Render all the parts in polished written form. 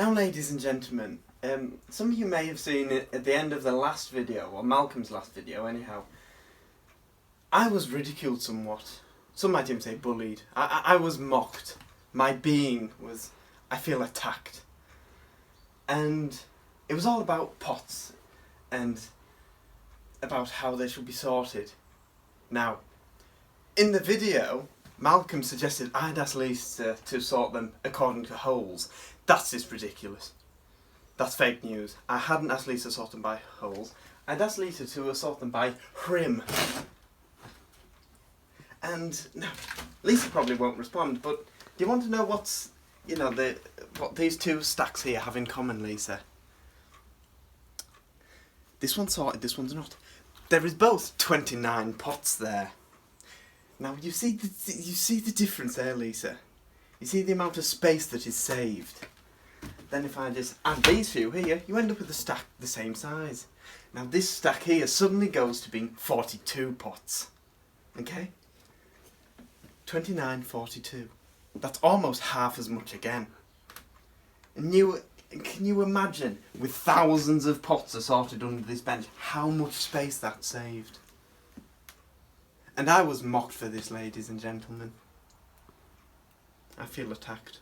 Now, ladies and gentlemen, some of you may have seen it at the end of the last video, or Malcolm's last video anyhow. I was ridiculed somewhat. Some might even say bullied. I was mocked. My being was, I feel, attacked. And it was all about pots and about how they should be sorted. Now, in the video, Malcolm suggested I'd ask Lisa to sort them according to holes. That's just ridiculous. That's fake news. I hadn't asked Lisa to sort them by holes. I'd asked Lisa to sort them by hrim. And no, Lisa probably won't respond, but do you want to know what's, what these two stacks here have in common, Lisa? This one's sorted, this one's not. There is both 29 pots there. Now you see the difference there, Lisa. You see the amount of space that is saved. Then if I just add these few here, you end up with a stack the same size. Now this stack here suddenly goes to being 42 pots. Okay? 29, 42. That's almost half as much again. And can you imagine, with thousands of pots assorted under this bench, how much space that saved? And I was mocked for this, ladies and gentlemen. I feel attacked.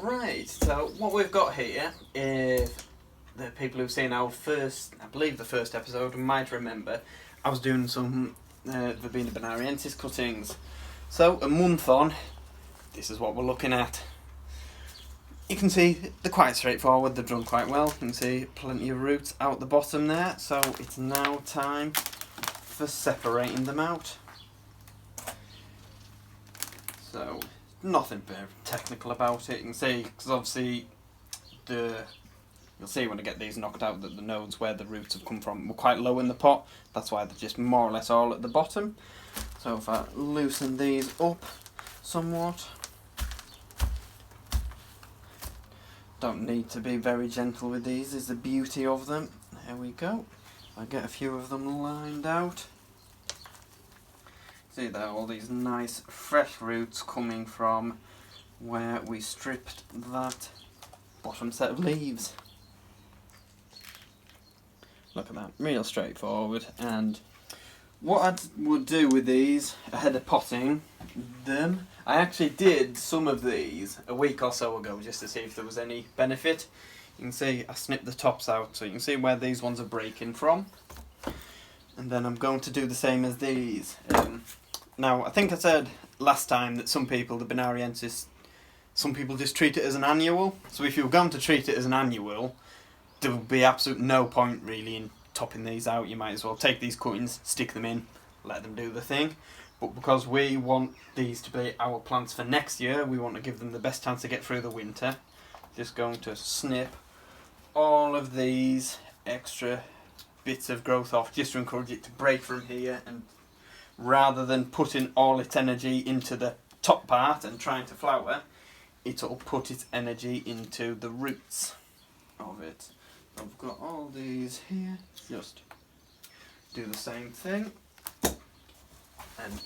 Right, so what we've got here is the people who've seen our first, I believe the first episode, might remember I was doing some Verbena bonariensis cuttings. So a month on, this is what we're looking at. You can see they're quite straightforward, they've done quite well. You can see plenty of roots out the bottom there, so it's now time for separating them out. So nothing very technical about it. You can see, because obviously you'll see when I get these knocked out that the nodes where the roots have come from were quite low in the pot. That's why they're just more or less all at the bottom. So if I loosen these up somewhat, don't need to be very gentle with these, is the beauty of them. There we go. I get a few of them lined out. See there, all these nice fresh roots coming from where we stripped that bottom set of leaves. Look at that, real straightforward. And what I would do with these ahead of potting them, I actually did some of these a week or so ago just to see if there was any benefit. You can see I snipped the tops out, so you can see where these ones are breaking from. And then I'm going to do the same as these. Now, I think I said last time that some people, the bonariensis, some people just treat it as an annual. So if you were going to treat it as an annual, there would be absolute no point really in topping these out. You might as well take these cuttings, stick them in, let them do the thing. But because we want these to be our plants for next year, we want to give them the best chance to get through the winter. Just going to snip all of these extra bits of growth off just to encourage it to break from here, and rather than putting all its energy into the top part and trying to flower, it'll put its energy into the roots of it. I've got all these here, just do the same thing, and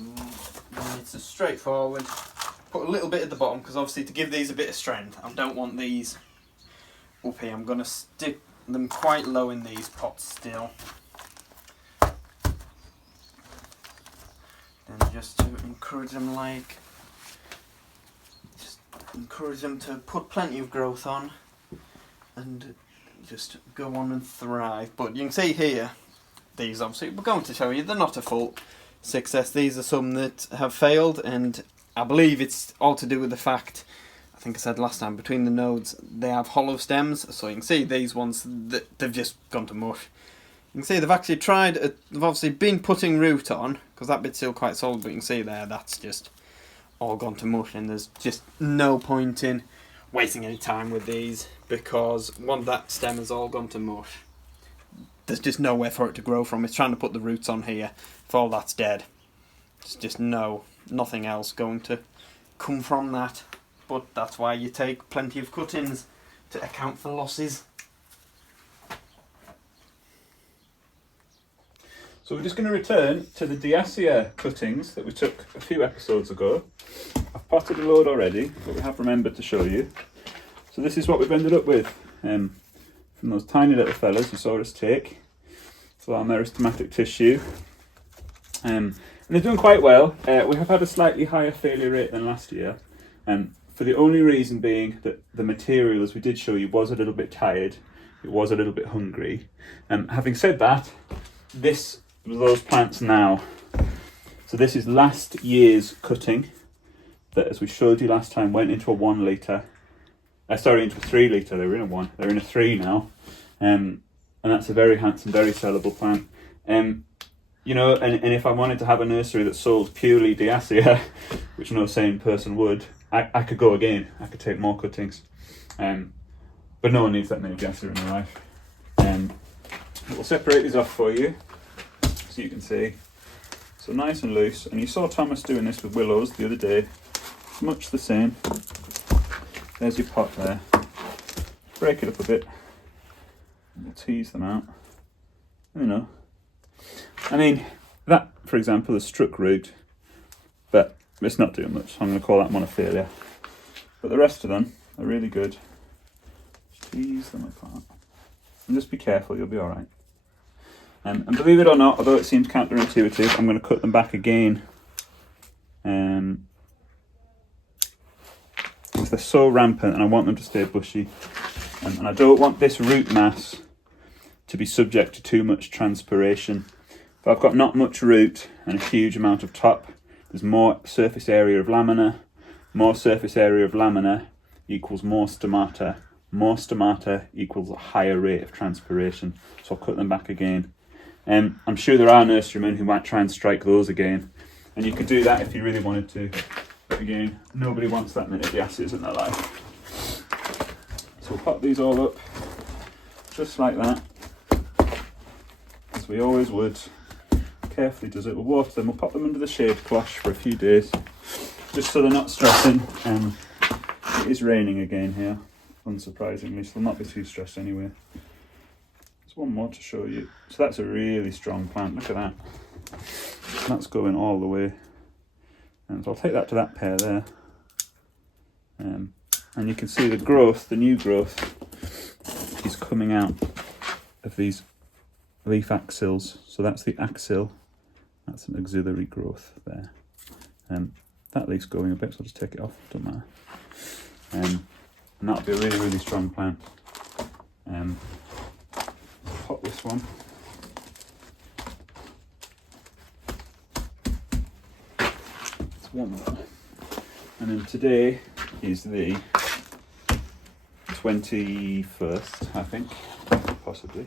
it's as straightforward. Put a little bit at the bottom because obviously to give these a bit of strength, I don't want these up here. I'm going to stick them quite low in these pots still. And just to encourage them, like, just encourage them to put plenty of growth on and just go on and thrive. But you can see here, these obviously, we're going to show you, they're not a full success. These are some that have failed, and I believe it's all to do with the fact, I think I said last time, between the nodes they have hollow stems, so you can see these ones, they've just gone to mush. You can see they've actually tried, they've obviously been putting root on, because that bit's still quite solid, but you can see there, that's just all gone to mush, and there's just no point in wasting any time with these, because once that stem has all gone to mush, there's just nowhere for it to grow from. It's trying to put the roots on here, if all that's dead, there's just nothing else going to come from that. But that's why you take plenty of cuttings to account for losses. So we're just going to return to the Diacia cuttings that we took a few episodes ago. I've potted a load already, but we have remembered to show you. So this is what we've ended up with from those tiny little fellas you saw us take. So our meristematic tissue. And they're doing quite well. We have had a slightly higher failure rate than last year. For the only reason being that the material, as we did show you, was a little bit tired. It was a little bit hungry. Having said that, this was those plants now. So this is last year's cutting that, as we showed you last time, went into a 1 litre. Into a 3 litre. They were in a 1. They're in a 3 now. And that's a very handsome, very sellable plant. You know, and if I wanted to have a nursery that sold purely Diacia, which no sane person would, I could go again. I could take more cuttings. But no one needs that many Diacia in their life. We'll separate these off for you, so you can see. So nice and loose. And you saw Thomas doing this with willows the other day. It's much the same. There's your pot there. Break it up a bit. We'll tease them out. You know. I mean, that, for example, has struck root, but it's not doing much. I'm going to call that monophylia. But the rest of them are really good. Just tease them apart. And just be careful, you'll be alright. And believe it or not, although it seems counterintuitive, I'm going to cut them back again. Because they're so rampant and I want them to stay bushy. And I don't want this root mass to be subject to too much transpiration. If I've got not much root and a huge amount of top, there's more surface area of lamina. More surface area of lamina equals more stomata. More stomata equals a higher rate of transpiration. So I'll cut them back again. I'm sure there are nurserymen who might try and strike those again. And you could do that if you really wanted to. But again, nobody wants that many Diacias in their life. So we'll pop these all up, just like that. As we always would. Carefully does it. We'll water them. We'll pop them under the shade cloche for a few days. Just so they're not stressing. It is raining again here, unsurprisingly, so they'll not be too stressed anyway. There's one more to show you. So that's a really strong plant. Look at that. That's going all the way. And so I'll take that to that pair there. And you can see the growth, the new growth, is coming out of these leaf axils. So that's the axil. That's an axillary growth there. That leaf's going a bit, so I'll just take it off. Doesn't matter. And that'll be a really, really strong plant. Pop this one. It's one more. And then today is the 21st, I think, possibly.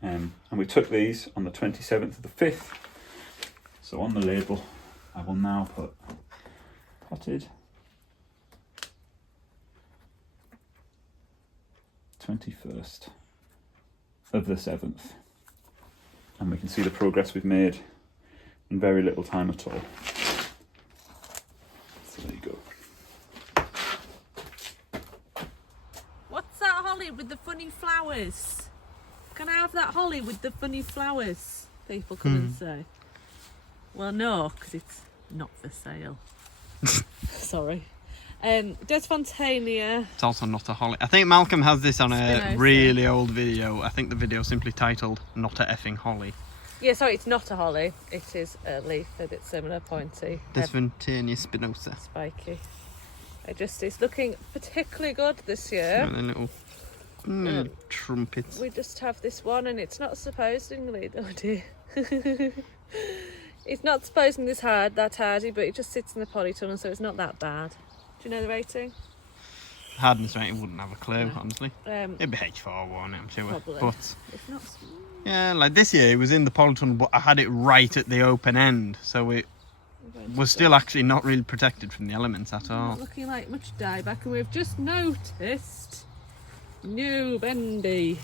And we took these on the 27th of the 5th. So on the label, I will now put potted 21st of the 7th. And we can see the progress we've made in very little time at all. So there you go. What's that holly with the funny flowers? Can I have that holly with the funny flowers? People come and say. Well, no, because it's not for sale. Sorry. Desfontania. It's also not a holly. I think Malcolm has this on a really old video. I think the video simply titled "Not a effing holly." Yeah, sorry, it's not a holly. It is a leaf, a bit similar, pointy. Desfontania spinosa. Spiky. It's looking particularly good this year. The little trumpets. We just have this one, and it's not supposedly, oh dear. It's not supposedly that hardy, but it just sits in the polytunnel, so it's not that bad. Do you know the rating? Hardness rating, wouldn't have a clue, No. honestly. It'd be H4, wouldn't it, I'm sure. Probably. But If not, yeah, like this year it was in the polytunnel, but I had it right at the open end, so it was still actually not really protected from the elements at all. not looking like much dieback, and we've just noticed new bendy.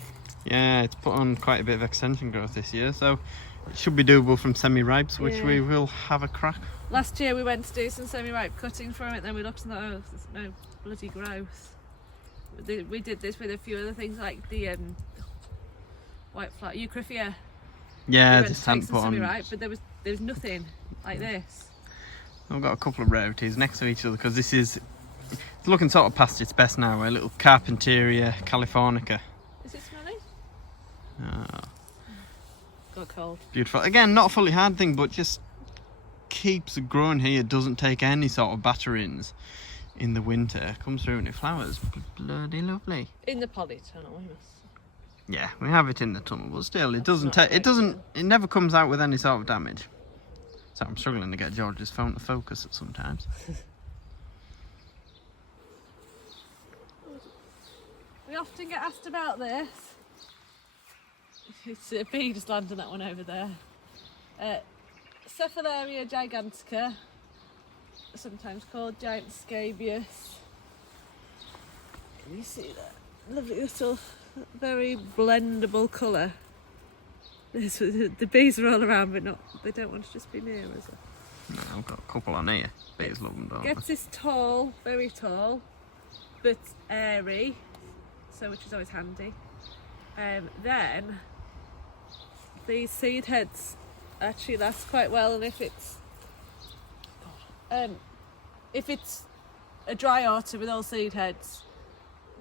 Yeah, it's put on quite a bit of extension growth this year, so it should be doable from semi-ripes, which Yeah. we will have a crack. Last year we went to do some semi-ripe cutting from it, then we looked and thought, oh, there's no bloody growth. We did this with a few other things like the white flower, Eucryphia. Yeah, We went just to take hadn't some put on. semi-ripe, but there was nothing like this. We've got a couple of rarities next to each other because this is it's looking sort of past its best now. A little Carpenteria californica. Is it smelly? Ah, Got cold. beautiful. Again, not a fully hard thing, but just keeps growing here. Doesn't take any sort of batterings in the winter. Comes through and it flowers. Bloody lovely. In the polytunnel, we must. Yeah, we have it in the tunnel, but still, it That's doesn't not take. right, It doesn't. It never comes out with any sort of damage. So I'm struggling to get George's phone to focus at sometimes. We often get asked about this. It's a bee just landed that one over there. Cephalaria gigantica, sometimes called giant scabious. Can you see that lovely little, very blendable colour? The bees are all around, but they don't want to just be near us. No, I've got a couple on here. Bees love them, don't they? Gets this tall, very tall, but airy, so which is always handy. Then these seed heads actually last quite well, and if it's a dry autumn with all seed heads,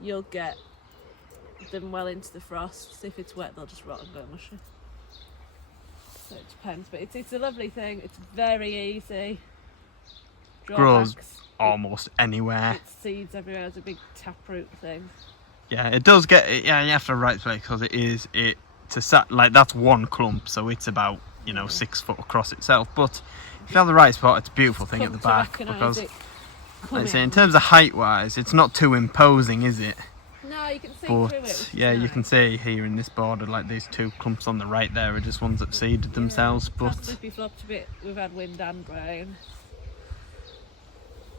you'll get them well into the frost. If it's wet, they'll just rot and go mushy. So it depends, but it's a lovely thing. It's very easy. Grows Drawbacks, almost anywhere. it seeds everywhere. It's a big taproot thing. Yeah, it does get. Yeah, you have to right place because like that's one clump, so it's about 6 foot across itself. But if you have the right spot, it's a beautiful thing at the Come to back recognise because, it like I say, coming. in terms of height wise, it's not too imposing, is it? No, you can see through it. But which is yeah, you nice. can see here in this border, like these two clumps on the right there are just ones that seeded themselves. Yeah, But flippy flopped a bit. We've had wind and rain.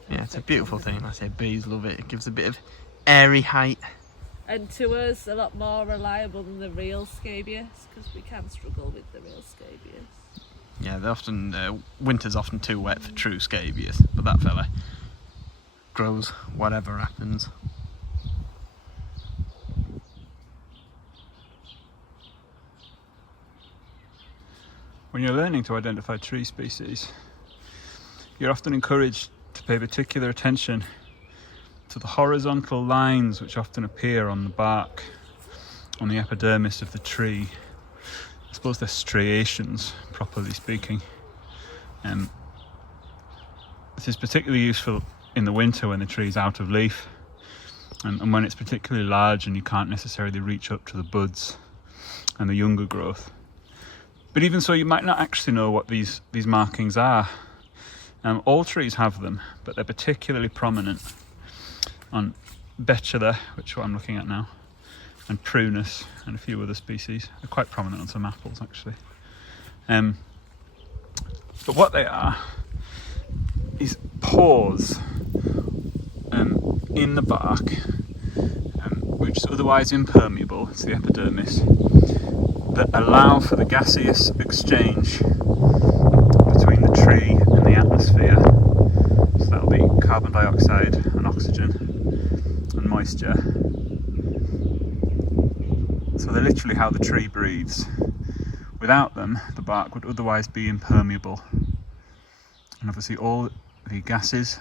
yeah, it's a Perfect beautiful combination. thing. Like I say, bees love it. It gives a bit of airy height. And to us, a lot more reliable than the real scabious, because we can struggle with the real scabious. Yeah, they often winter's often too wet for true scabious, but that fella grows whatever happens. When you're learning to identify tree species, you're often encouraged to pay particular attention to the horizontal lines which often appear on the bark, on the epidermis of the tree. I suppose they're striations, properly speaking. This is particularly useful in the winter when the tree is out of leaf, and when it's particularly large and you can't necessarily reach up to the buds and the younger growth. But even so, you might not actually know what these markings are. All trees have them, but they're particularly prominent on Betula, which I'm looking at now, and Prunus, and a few other species. They're quite prominent on some apples, actually. But what they are is pores in the bark, which is otherwise impermeable, it's the epidermis, that allow for the gaseous exchange between the tree and the atmosphere. So that'll be carbon dioxide and oxygen and moisture. So they're literally how the tree breathes. Without them, the bark would otherwise be impermeable. And obviously all the gases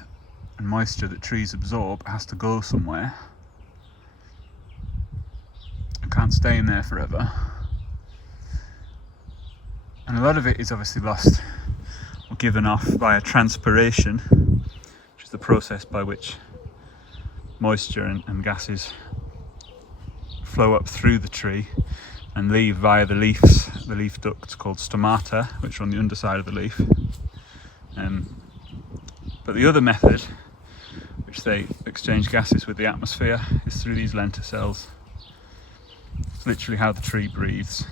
and moisture that trees absorb has to go somewhere. It can't stay in there forever. And a lot of it is obviously lost or given off via transpiration, which is the process by which moisture and gases flow up through the tree and leave via the leaves, the leaf ducts called stomata, which are on the underside of the leaf. But the other method, which they exchange gases with the atmosphere, is through these lenticels. It's literally how the tree breathes.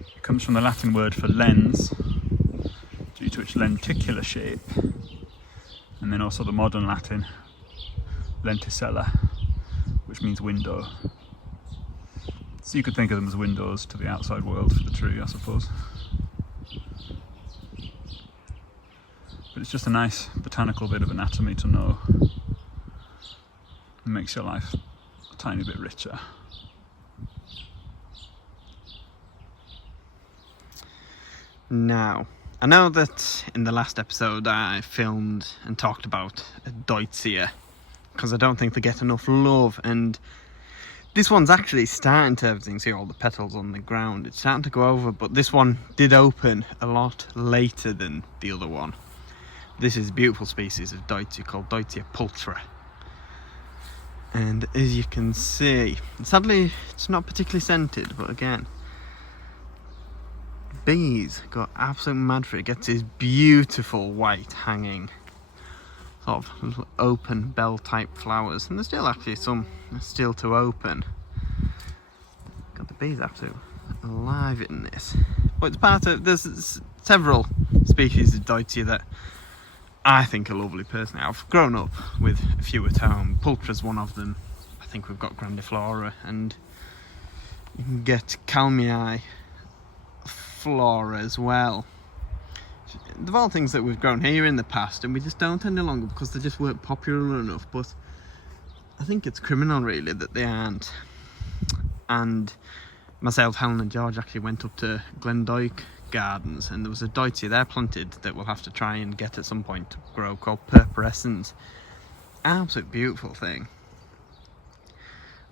It comes from the Latin word for lens, due to its lenticular shape, and then also the modern Latin lenticella, which means window. So you could think of them as windows to the outside world for the tree, I suppose. But it's just a nice botanical bit of anatomy to know. It makes your life a tiny bit richer. Now, I know that in the last episode I filmed and talked about Deutzia, because I don't think they get enough love, and this one's actually starting to, everything, see all the petals on the ground, it's starting to go over, but this one did open a lot later than the other one. This is a beautiful species of Deutzia called Deutzia pulchra. And as you can see, sadly it's not particularly scented, but again, bees got absolutely mad for it. It gets these beautiful white hanging sort of little open bell type flowers, and there's still actually some still to open. Got the bees absolutely alive in this. But it's part of, there's several species of Deutzia that I think are lovely personally. I've grown up with a few at home. Pultra's one of them. I think we've got grandiflora, and you can get calmii flora as well. They're all things that we've grown here in the past and we just don't any longer because they just weren't popular enough, but I think it's criminal really that they aren't. And myself, Helen and George actually went up to Glendoick Gardens and there was a Deutzia there planted that we'll have to try and get at some point to grow, called Purpurescens. Absolute beautiful thing.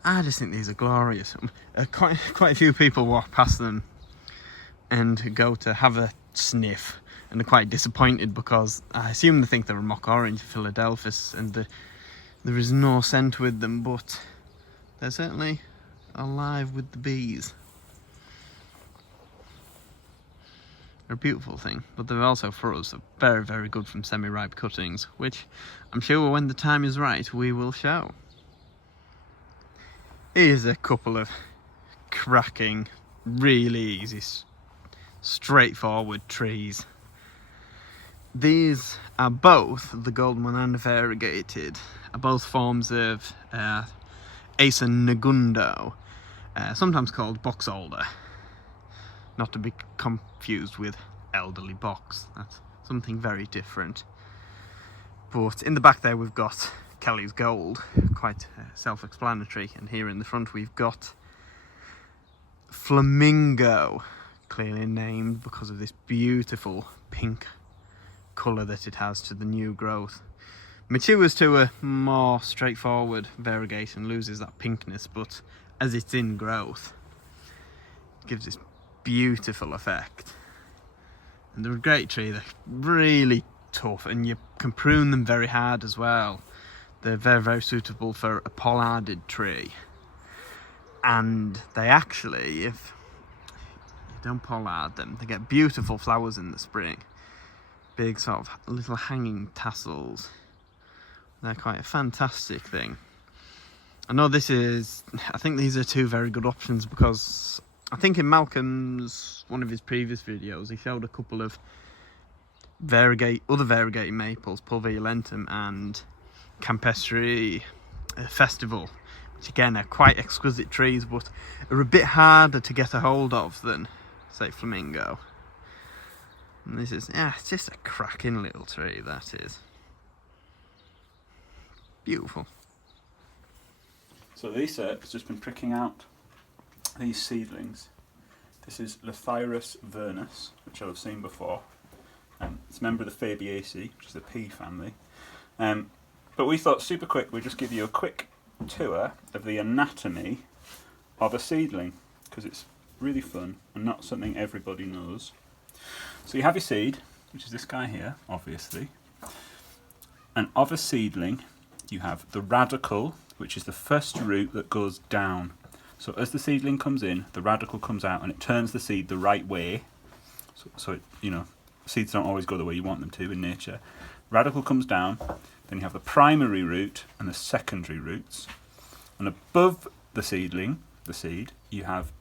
I just think these are glorious. Quite a few people walk past them and go to have a sniff and they're quite disappointed because I assume they think they're a mock orange Philadelphus and there is no scent with them, but they're certainly alive with the bees. They're a beautiful thing, but they're also for us very, very good from semi-ripe cuttings, which I'm sure when the time is right we will show. Here's a couple of cracking, really easy, straightforward trees. These are both, the golden one and variegated, are both forms of Acer negundo, sometimes called box alder, not to be confused with elderly box. That's something very different. But in the back there we've got Kelly's Gold, quite self-explanatory, and here in the front we've got Flamingo, clearly named because of this beautiful pink colour that it has to the new growth. Matures to a more straightforward variegation, loses that pinkness, but as it's in growth it gives this beautiful effect. And they're a great tree, they're really tough and you can prune them very hard as well. They're very, very suitable for a pollarded tree. And they actually, if you don't pollard them, they get beautiful flowers in the spring. Big sort of little hanging tassels. They're quite a fantastic thing. I know this is, I think these are two very good options because I think in Malcolm's, one of his previous videos, he showed a couple of other variegated maples, Pulverulentum and Campestri Festival, which again are quite exquisite trees but are a bit harder to get a hold of than, say, Flamingo. And this is, it's just a cracking little tree, that is. Beautiful. So Lisa has just been pricking out these seedlings. This is Lethyrus vernus, which I've seen before. It's a member of the Fabiaceae, which is the pea family. But we thought super quick we'd just give you a quick tour of the anatomy of a seedling, because it's really fun and not something everybody knows. So you have your seed, which is this guy here, obviously. And of a seedling, you have the radical, which is the first root that goes down. So as the seedling comes in, the radical comes out and it turns the seed the right way. So it, you know, seeds don't always go the way you want them to in nature. Radical comes down, then you have the primary root and the secondary roots. And above the seedling, the seed, you have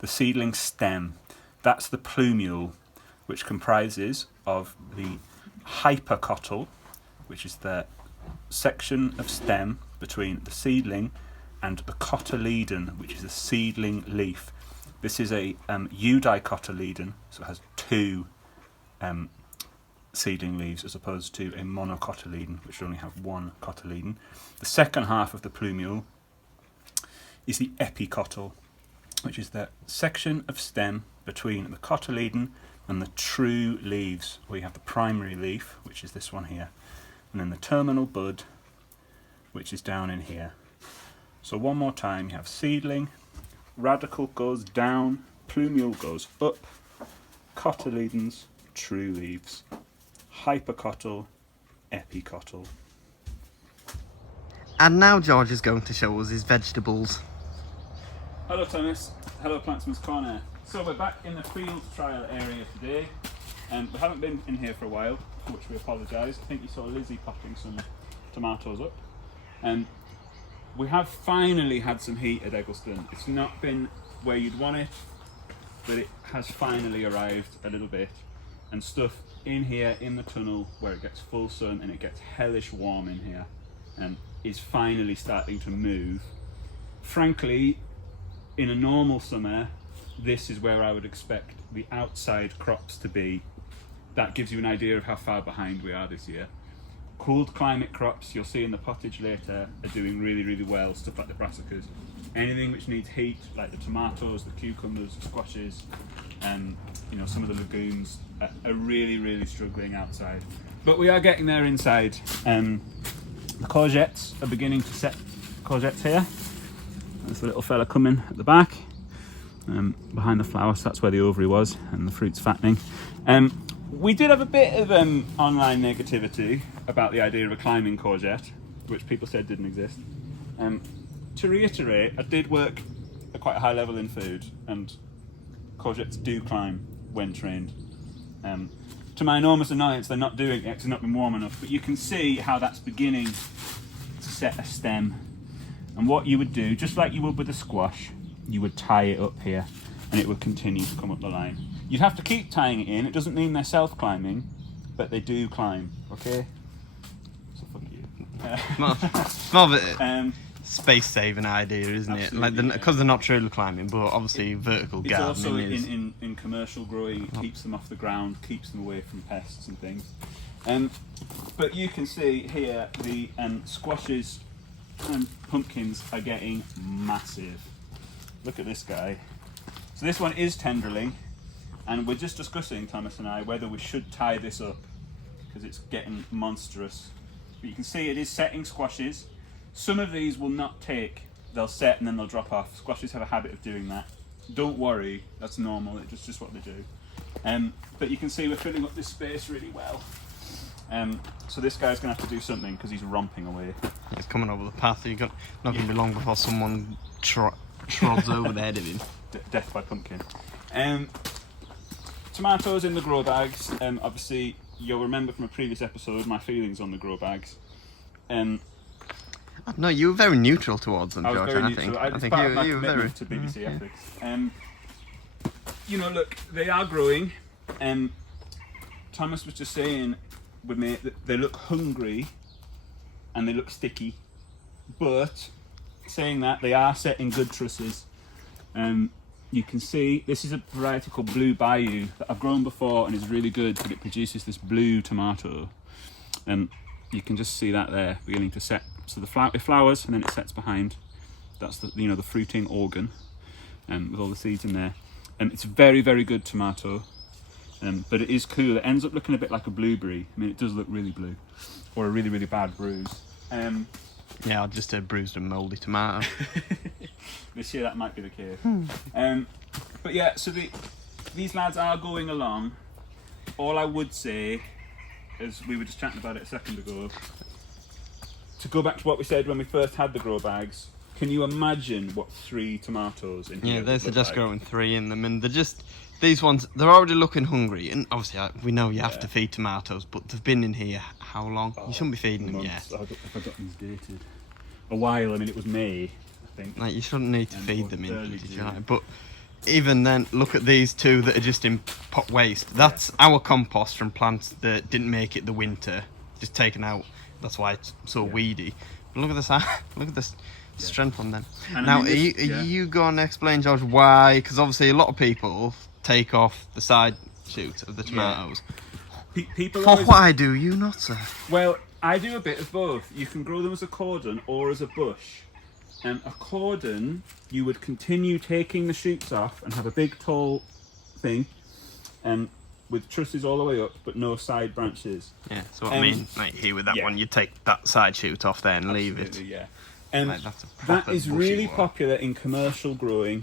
the seedling stem. That's the plumule, which comprises of the hypercotyl, which is the section of stem between the seedling and the cotyledon, which is the seedling leaf. This is a eudicotyledon, so it has two seedling leaves as opposed to a monocotyledon, which only have one cotyledon. The second half of the plumule is the epicotyl, which is the section of stem between the cotyledon and the true leaves, where you have the primary leaf, which is this one here, and then the terminal bud, which is down in here. So one more time, you have seedling, radical goes down, plumule goes up, cotyledons, true leaves, hypercotyl, epicotyl. And now George is going to show us his vegetables. Hello Thomas, hello Plantsmans Corner. So we're back in the field trial area today. We haven't been in here for a while, for which we apologise. I think you saw Lizzie popping some tomatoes up. We have finally had some heat at Eggleston. It's not been where you'd want it, but it has finally arrived a little bit. And stuff in here, in the tunnel, where it gets full sun and it gets hellish warm in here, is finally starting to move. Frankly, in a normal summer, this is where I would expect the outside crops to be. That gives you an idea of how far behind we are this year. Cold climate crops, you'll see in the pottage later, are doing really, really well, stuff like the brassicas. Anything which needs heat, like the tomatoes, the cucumbers, the squashes, you know, some of the legumes are really, really struggling outside. But we are getting there inside. The courgettes are beginning to set courgettes here. There's a little fella coming at the back, behind the flower, so that's where the ovary was, and the fruit's fattening. We did have a bit of online negativity about the idea of a climbing courgette, which people said didn't exist. To reiterate, I did work at quite a high level in food, and courgettes do climb when trained. To my enormous annoyance, they're not doing it because it's not been warm enough, but you can see how that's beginning to set a stem. And what you would do, just like you would with a squash, you would tie it up here and it would continue to come up the line. You'd have to keep tying it in. It doesn't mean they're self-climbing, but they do climb, okay? So fuck you. It's more of a space-saving idea, isn't it? Like, because they're not truly climbing, but obviously vertical gardening it's also is... in commercial growing, it keeps them off the ground, keeps them away from pests and things. But you can see here the squashes and pumpkins are getting massive. Look at this guy. So this one is tendriling, and we're just discussing, Thomas and I, whether we should tie this up because it's getting monstrous. But you can see it is setting squashes. Some of these will not take, they'll set and then they'll drop off. Squashes have a habit of doing that. Don't worry, that's normal, it's just what they do. But you can see we're filling up this space really well. So this guy's going to have to do something because he's romping away. He's coming over the path. Not going to be long before someone trods over the head of him. Death by pumpkin. Tomatoes in the grow bags. Obviously, you'll remember from a previous episode my feelings on the grow bags. No, you were very neutral towards them, I was George. very I neutral. think. I think part of my you were very commitment to BBC Ethics. You know, look, they are growing. Thomas was just saying with me that they look hungry and they look sticky, but saying that, they are set in good trusses. You can see this is a variety called Blue Bayou that I've grown before and is really good, but it produces this blue tomato. You can just see that there beginning to set. So it flowers and then it sets behind. That's the the fruiting organ, with all the seeds in there. It's very, very good tomato. But it is cool. It ends up looking a bit like a blueberry. I mean, it does look really blue, or a really, really bad bruise. Yeah, just a bruised and mouldy tomato. This year that might be the case. But yeah, so these lads are going along. All I would say, as we were just chatting about it a second ago, to go back to what we said when we first had the grow bags, can you imagine what 3 tomatoes in here? Yeah, they would suggest look like? growing 3 in them, and they're just these ones. They're already looking hungry, and obviously we know you have to feed tomatoes, but they've been in here how long? You shouldn't be feeding them yet. If I got these dated, a while. I mean, it was May, I think. Like you shouldn't need to feed them in, early July. June. But even then, look at these 2 that are just in pot waste. That's our compost from plants that didn't make it the winter, just taken out. That's why it's so weedy. But look at this. Look at this. Strength on them. And Now, I mean, are you going to explain, George, why? Because obviously a lot of people take off the side shoots of the tomatoes. People For always, why do you not, sir? well, I do a bit of both. You can grow them as a cordon or as a bush. A cordon, you would continue taking the shoots off and have a big tall thing, with trusses all the way up, but no side branches. Yeah, so what I mean, like here with that one, you take that side shoot off there and leave it. Yeah. Like, that's a That proper is bushy really one. popular in commercial growing,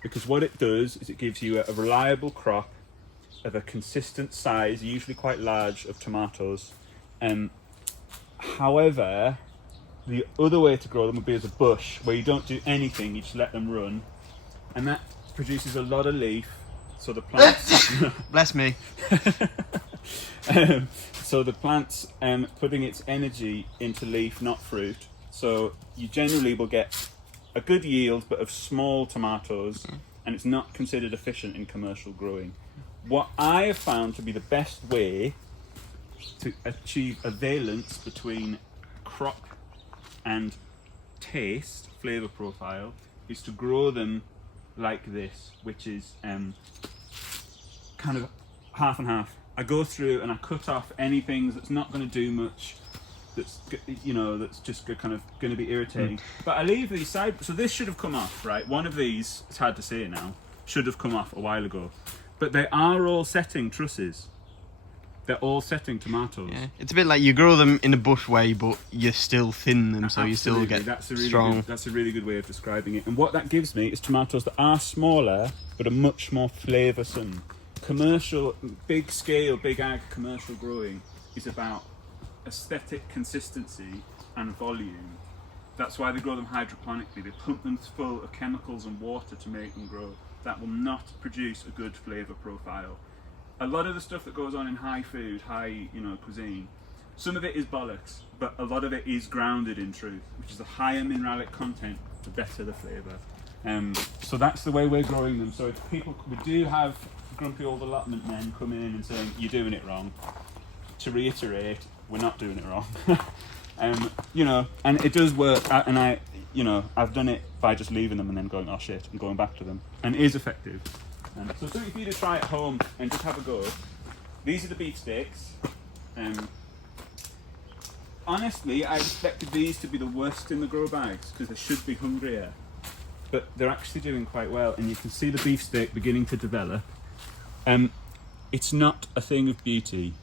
because what it does is it gives you a reliable crop of a consistent size, usually quite large, of tomatoes. However, the other way to grow them would be as a bush, where you don't do anything, you just let them run, and that produces a lot of leaf. So the plants, Bless me. so the plant's putting its energy into leaf, not fruit. So you generally will get a good yield, but of small tomatoes, and it's not considered efficient in commercial growing. What I have found to be the best way to achieve a valence between crop and taste, flavour profile, is to grow them like this, which is kind of half and half. I go through and I cut off anything that's not going to do much, that's just kind of going to be irritating. But I leave these side. So this should have come off, right? One of these, it's hard to say it now, should have come off a while ago. But they are all setting trusses. They're all setting tomatoes. Yeah, it's a bit like you grow them in a bush way, but you still thin them, so you still get strong. That's a really good way of describing it. And what that gives me is tomatoes that are smaller, but are much more flavoursome. Commercial, big scale, big ag commercial growing is about aesthetic consistency and volume. That's why they grow them hydroponically. They pump them full of chemicals and water to make them grow. That will not produce a good flavour profile. A lot of the stuff that goes on in high food, high cuisine, some of it is bollocks, but a lot of it is grounded in truth, which is the higher mineralic content, the better the flavour. So that's the way we're growing them. So if we do have grumpy old allotment men coming in and saying you're doing it wrong, to reiterate, we're not doing it wrong. And it does work. I've done it by just leaving them and then going, oh shit, and going back to them, and it is effective. So something for you to try at home and just have a go. These are the beefsteaks. Honestly, I expected these to be the worst in the grow bags because they should be hungrier, but they're actually doing quite well, and you can see the beefsteak beginning to develop. It's not a thing of beauty.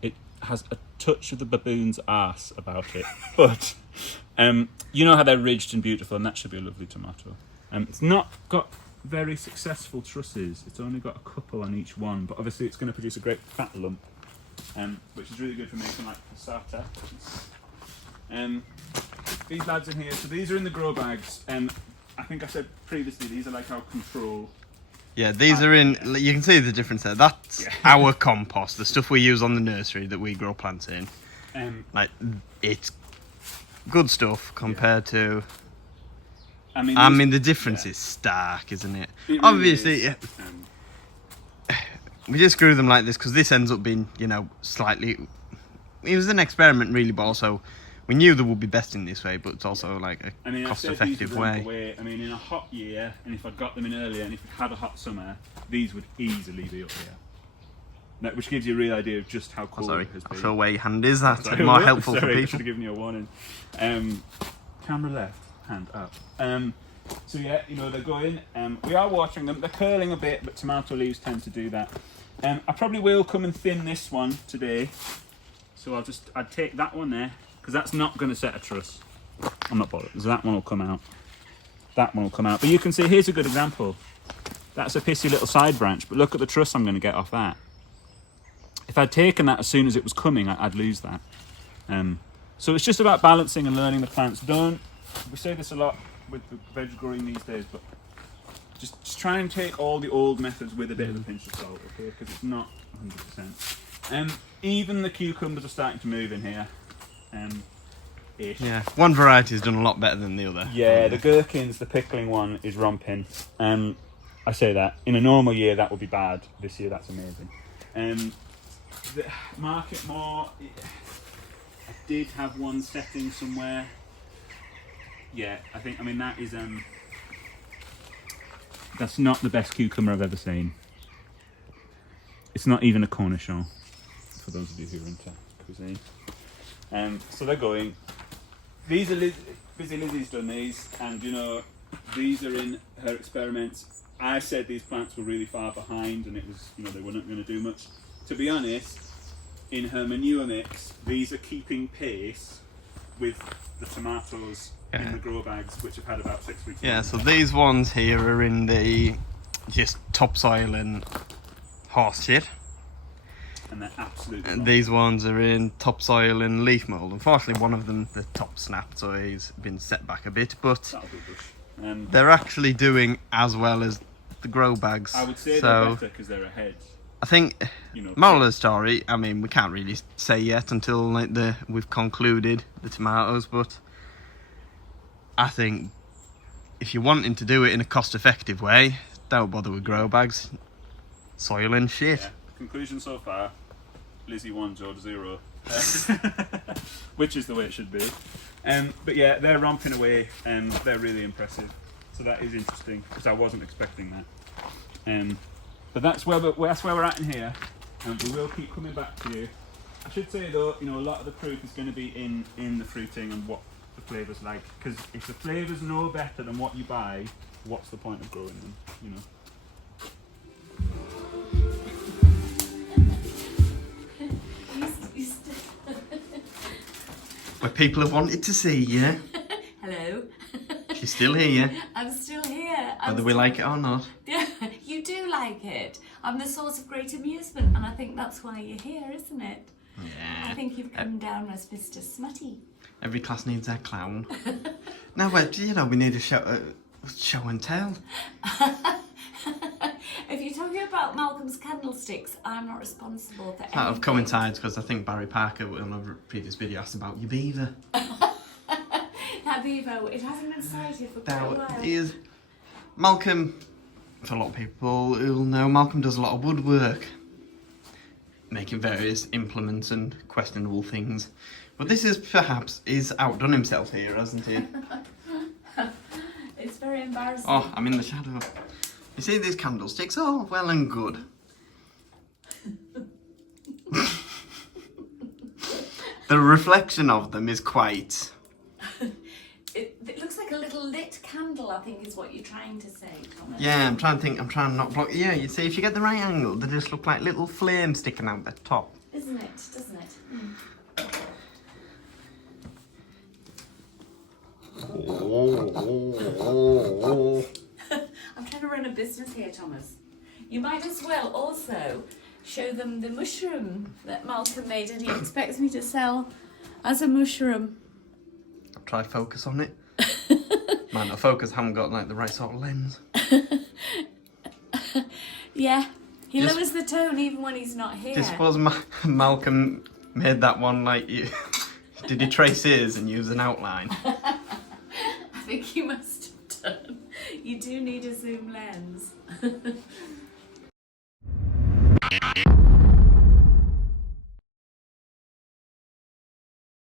It has a touch of the baboon's arse about it, but you know how they're ridged and beautiful, and that should be a lovely tomato. It's not got very successful trusses. It's only got a couple on each one, but obviously it's going to produce a great fat lump, which is really good for making like passata. These lads in here, so these are in the grow bags. I think I said previously these are like our control. Yeah, these are in. You can see the difference there. That's our compost, the stuff we use on the nursery that we grow plants in. It's good stuff compared to. I mean, the difference is stark, isn't it? Really Obviously, is. we just grew them like this because this ends up being, slightly. It was an experiment, really, but also we knew they would be best in this way, but it's also like a cost-effective way. I mean, in a hot year, and if I'd got them in earlier, and if we had a hot summer, these would easily be up here. Which gives you a real idea of just how cool it has been. I'll show where your hand is. That's more helpful for people. I should have given you a warning. Camera left, hand up. So yeah, they're going. We are watering them. They're curling a bit, but tomato leaves tend to do that. I probably will come and thin this one today. So I'd take that one there, because that's not going to set a truss. I'm not bothered. So that one will come out. That one will come out. But you can see, here's a good example. That's a pissy little side branch, but look at the truss I'm going to get off that. If I'd taken that as soon as it was coming, I'd lose that. So it's just about balancing and learning the plants. We say this a lot with the veg growing these days, but just try and take all the old methods with a bit of a pinch of salt, okay? Because it's not 100%. Even the cucumbers are starting to move in here. Ish. Yeah, one variety has done a lot better than the other. Yeah, the gherkins, the pickling one is romping. I say that. In a normal year, that would be bad. This year, that's amazing. The market more... I did have one setting somewhere. Yeah, I mean, that is... that's not the best cucumber I've ever seen. It's not even a cornichon, for those of you who are into cuisine. So they're going... These are Busy Lizzie's done these, and you know, these are in her experiments. I said these plants were really far behind, and it was, you know, they weren't going to do much. To be honest, in her manure mix, these are keeping pace with the tomatoes in the grow bags, which have had about 6 weeks. Yeah, so these ones here are in the just topsoil and horse shit. And they're absolutely And these ones are in topsoil and leaf mould. Unfortunately, one of them, the top snapped, so he's been set back a bit, but that'll be good. they're actually doing as well as the grow bags. I would say they're better because they're ahead. I think, You know, moral of the story, I mean, we can't really say yet until like we've concluded the tomatoes, but I think if you're wanting to do it in a cost-effective way, don't bother with grow bags. Soil and shit. Yeah. Conclusion so far, Lizzie 1, George 0. Which is the way it should be. But yeah, they're romping away and they're really impressive. So that is interesting because I wasn't expecting that. But that's where we're at in here, and we will keep coming back to you. I should say though, you know, a lot of the proof is going to be in the fruiting and what the flavour's like. Because if the flavour's no better than what you buy, what's the point of growing them? You know. Where people have wanted to see you. Hello. She's still here, I'm still here. whether we like it or not. Yeah, you do like it. I'm the source of great amusement, and I think that's why you're here, isn't it? Yeah. I think you've come down as Mr. Smutty. Every class needs their clown. Now, you know, we need a show and tell. If you're talking about Malcolm's candlesticks, I'm not responsible for anything. That of coincides because I think Barry Parker on a previous video asked about your beaver. That beaver, it hasn't been sighted for quite a while. Is Malcolm, for a lot of people who'll know, Malcolm does a lot of woodwork, making various implements and questionable things. But this is perhaps, he's outdone himself here, hasn't he? It's very embarrassing. Oh, I'm in the shadow. You see these candlesticks? Oh, well and good. The reflection of them is quite... It looks like a little lit candle, I think is what you're trying to say, Thomas. Yeah, I'm trying to not block... Yeah, you see, if you get the right angle, they just look like little flames sticking out the top. Isn't it? Doesn't it? Mm. I'm trying to run a business here, Thomas. You might as well also show them the mushroom that Malcolm made, and he expects me to sell as a mushroom. Try focus on it. Might not focus, haven't got like the right sort of lens. Yeah, he Just- lowers the tone even when he's not here. Do you suppose Malcolm made that one like you? Did he trace his and use an outline? I think you must have done. You do need a zoom lens.